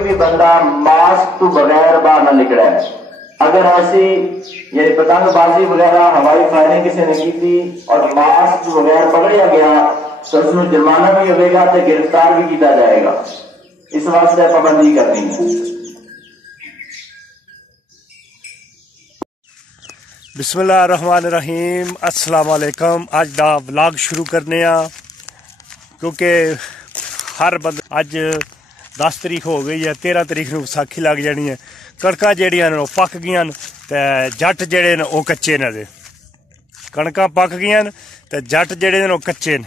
भी बंदा मास्क तो बगैर बाहर ना निकला है। अगर ऐसी यानी पतंगबाजी वगैरह हवाई फायरिंग किसी ने की थी और मास्क बगैर पकड़ा गया तो उसमें जुर्माना भी होगा तो गिरफ्तार भी किया जाएगा। इस वास्ते पाबंदी करनी है। बिस्मिल्लाहिर्रहमानिर्रहीम, अस्सलाम वालेकुम। अज दा व्लॉग शुरू करने क्योंकि हर बंद अज 10 तरीक हो गई है, 13 तरीक नूं विसाखी लग जानी है। कणकां जेहड़ियां न पक गईयां ते जट जेहड़े न ओह कच्चे न। कणकां पक गईयां ते जट जेहड़े न ओह कच्चे न।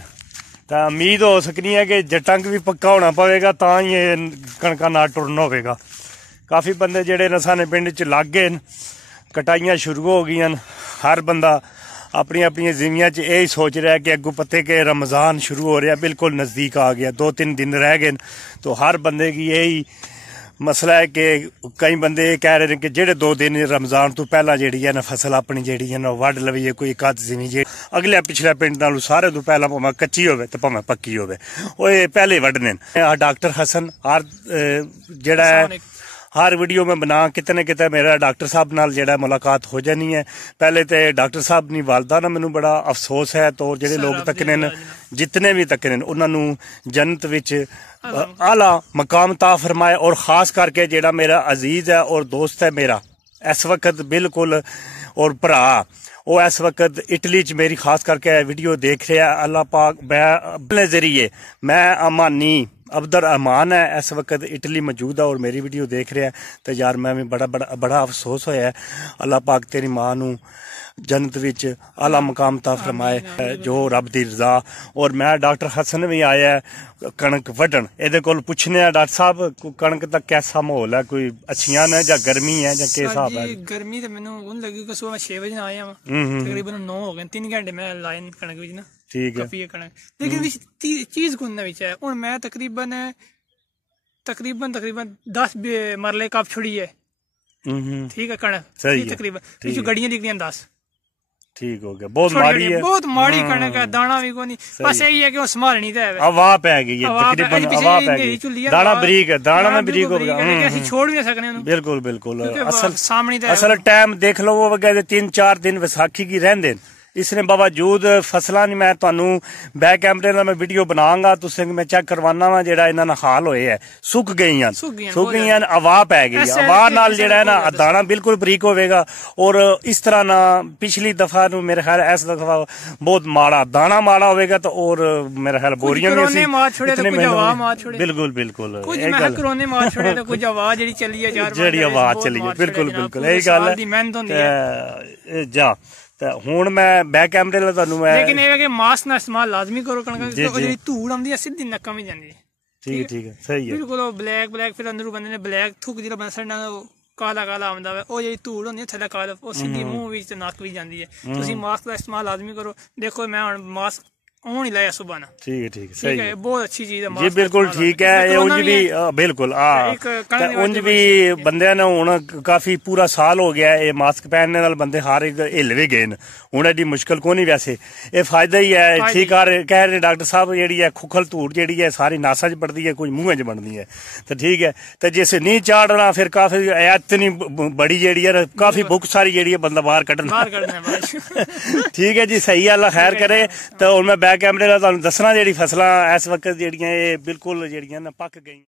तो उम्मीद हो सकनी है कि जटंग भी पक्का होना पवेगा तां ही कणकां नाल टुरना होवेगा। काफ़ी बंदे जेहड़े न साने पिंड च लग गए न, कटाइयां शुरू हो गई। हर बंदा अपनी अपनी जिमियां च यही सोच रहा है कि अगू पत्ते के रमज़ान शुरू हो रहा, बिल्कुल नज़दीक आ गया, 2-3 दिन रह गए। तो हर बंदे की यही मसला है कि कई बंदे कह रहे हैं कि जेड़े 2 दिन रमज़ान तो पहला जी है ना फसल अपनी जी है ना वढ़ लवीए। कोई एक अद्ध जिमी जी अगले पिछले पिंड नालों सारे तो पहला भावें कच्ची होवे ते भावें पक्की होवे, ओह पहले वढ़ने। डॉक्टर हसन हर जेड़ा है हर वीडियो में बना कितने कितने मेरा डॉक्टर साहब नाल जेड़ा मुलाकात हो जानी है। पहले तो डॉक्टर साहब नी वालदा ना मैनू बड़ा अफसोस है। तो जेडे लोग तकने न, जितने भी तकने उन्होंने जन्नत विच आला मकाम ता फरमाए। और खास करके जेड़ा मेरा अजीज है और दोस्त है मेरा इस वक्त बिल्कुल और भरा वो इस वक्त इटली च मेरी खास करके वीडियो देख रहा है। अल्लाह पाक अपने जरिए मैं अमानी अब्दुल रहमान है इस वक्त इटली मौजूद है और मेरी वीडियो देख रहा है। तो यार मैं भी बड़ा अफसोस होया है। अल्लाह पाक तेरी मां नू जन्नत विच आला मकाम ता फरमाए जो रब दी रज़ा। और मैं डॉक्टर हसन भी आया है कणक वड्डन। एदे कोल पुछने डॉक्टर साहब कणक दा कैसा माहौल है, कोई अच्छियां न जां गर्मी है जां किस हिसाब है? गर्मी ते मैनू उन लगी कि सुबह 6 बजे आया हां, तकरीबन 9 हो गए, 3 घंटे मैं लाइन कणक विच ना। ठीक है कणक लेकिन विच चीज कुन विच है हुन मैं तकरीबन 10 मरले कप छुड़ी है। ठीक है कणक तकरीबन विच गड्डियां निकलियां 10। ठीक हो गया, बहुत माड़ी है, बहुत माड़ी कणक है, दाना भी कोनी। बस यही है कि वो संभालनी तो है, हवा पै गई है तकरीबन, हवा पै गई, दाना बरीक है, दाना में बरीक हो गया, ਅਸੀਂ छोड़ भी नहीं सकने। बिल्कुल बिल्कुल असल टाइम देख लो वो वगैरह 3-4 दिन विसाखी की रहंदे। इसने बावजूद फसलां नहीं मैं तुहानू बैक कैमरे नाल मैं वीडियो बनाऊंगा तुसें मैं चेक करवाना वा जेड़ा इन्हां दा हाल होए है। सुक गईयां हवा पै गई, हवा नाल जेड़ा है ना दाना बिल्कुल बरीक होवेगा। और इस तरह ना पिछली दफा नू मेरे ख्याल इस दफा बहुत माड़ा दाना माड़ा होवेगा। तो और मेरे ख्याल बोरियां भी बिल्कुल बिल्कुल करोने मार छोड़े तो कुछ आवाज जेड़ी चली है जेड़ी आवाज चली है बिल्कुल बिल्कुल यही गल है। जा हुण मैं बैक कैमरे ला तुहानू मैं लेकिन ये है कि मास्क ना इस्तेमाल लाजमी करो। कणक जेड़ी धूड़ आंदी है सीधी नक्का में जांदी है। ठीक है सही है बिल्कुल। ब्लैक फिर अंदरों बंदे ने ब्लैक थुक जेड़ा बंदा सड़ना काला काला आंदा है ओ जेड़ी धूड़ होंदी है थल्ले काला ओ सीधी मुंह विच ते नक्क विच जांदी है। तुसीं मास्क दा इस्तेमाल लाजमी करो। देखो मैं हुण मास्क ही लाया सुबह ना। ठीक है सही है, बहुत अच्छी चीज है जी बिल्कुल ठीक है। उंज भी बिल्कुल उंज भी बंदे ने हुण काफी पूरा साल हो गया ये मास्क पहनने नाल बंदे हर एक हिल भी गए न। हुण एडी मुश्किल को नहीं, वैसे ये फायदा ही है। ठीक कह रहे डॉक्टर साहब जेड़ी है खुखल धूड़ जेड़ी है सारी नासा च बढ़दी है, कोई मुंह च बनदी है। तो ठीक है तो जिस नहीं चाड़ना फिर काफी इतनी बड़ी जेड़ी है काफी बुक सारी जेड़ी है बंदा बाहर कड्ढना। ठीक है जी सही है, अल्लाह खैर करे। तो हुण मैं कैमरे ला तुहानू दसना जेड़ी फसलां इस वक्त जेड़ियां ये बिल्कुल जेड़ियां ना पक गई।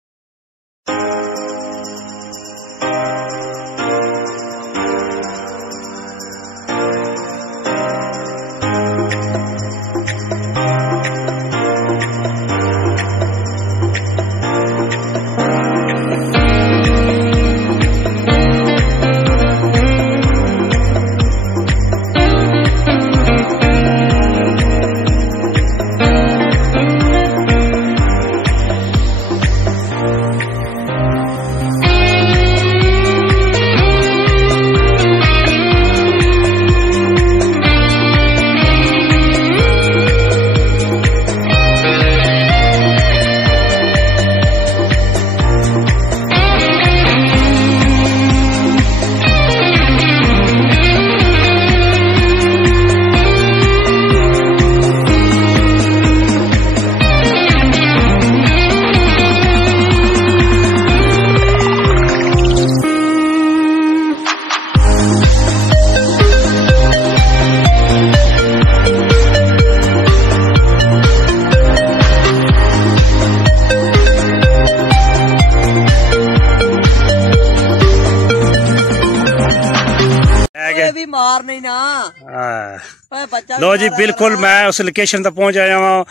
लो जी बिल्कुल मैं उस लोकेशन तक पहुंच आया वहां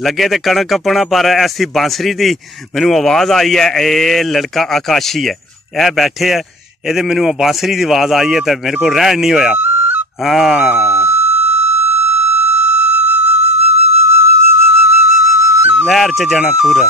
लगे ते कणक कपना पर ऐसी बांसुरी दी मैनू आवाज आई है ए लड़का आकाशी है ए बैठे है ये मैनू बांसुरी दी आवाज आई है तो मेरे को रहन नहीं होया हाँ लहर च जाना पूरा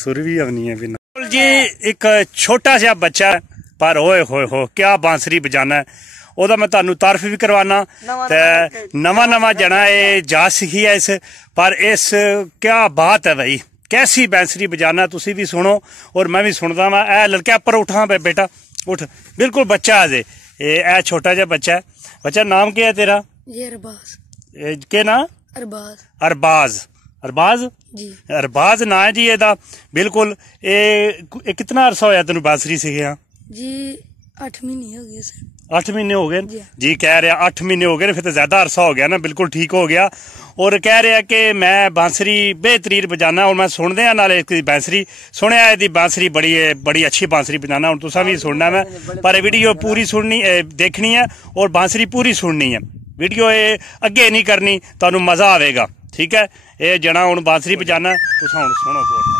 सुर भी आनी है बिना जी एक छोटा सा बच्चा पर होए होए हो क्या बांसुरी बजाना है ओदा मैं तानू तारफ भी करवाना ते नवा नवा जना ये जा सीखी है इस पर इस क्या बात है भाई कैसी बांसुरी बजाना तुसी भी सुनो और मैं भी सुनदा वा ए लड़का पर उठा बेटा उठ बिल्कुल बच्चा है ए छोटा जा बच्चा है बच्चा नाम क्या है तेरा ये अरबाज के ना अरबाज अरबाज अरबाज जी अरबाज ना है जी एदा बिल्कुल ए कितना अरसा होया तेन बांसुरी सीखिया जी 8 महीने हो गए सर 8 महीने हो गए जी कह रहा 8 महीने हो गए फिर तो ज्यादा अरसा हो गया ना बिल्कुल ठीक हो गया और कह रहा कि मैं बांसुरी बेहतरीन बजाना और मैं सुनदे आ नाले इसदी बांसुरी सुनिया इसदी बांसुरी बड़ी अच्छी बांसुरी बजाना हुण तुसां भी सुनना मैं पर वीडियो पूरी सुननी देखनी है और बांसुरी पूरी सुननी है वीडियो ये अगे नहीं करनी तुहानू मजा आवेगा ठीक है ये जना हुण बांसुरी बजाना तुसां हुण सुनो बोल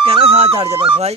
कहना साथ चढ़ जाता भाई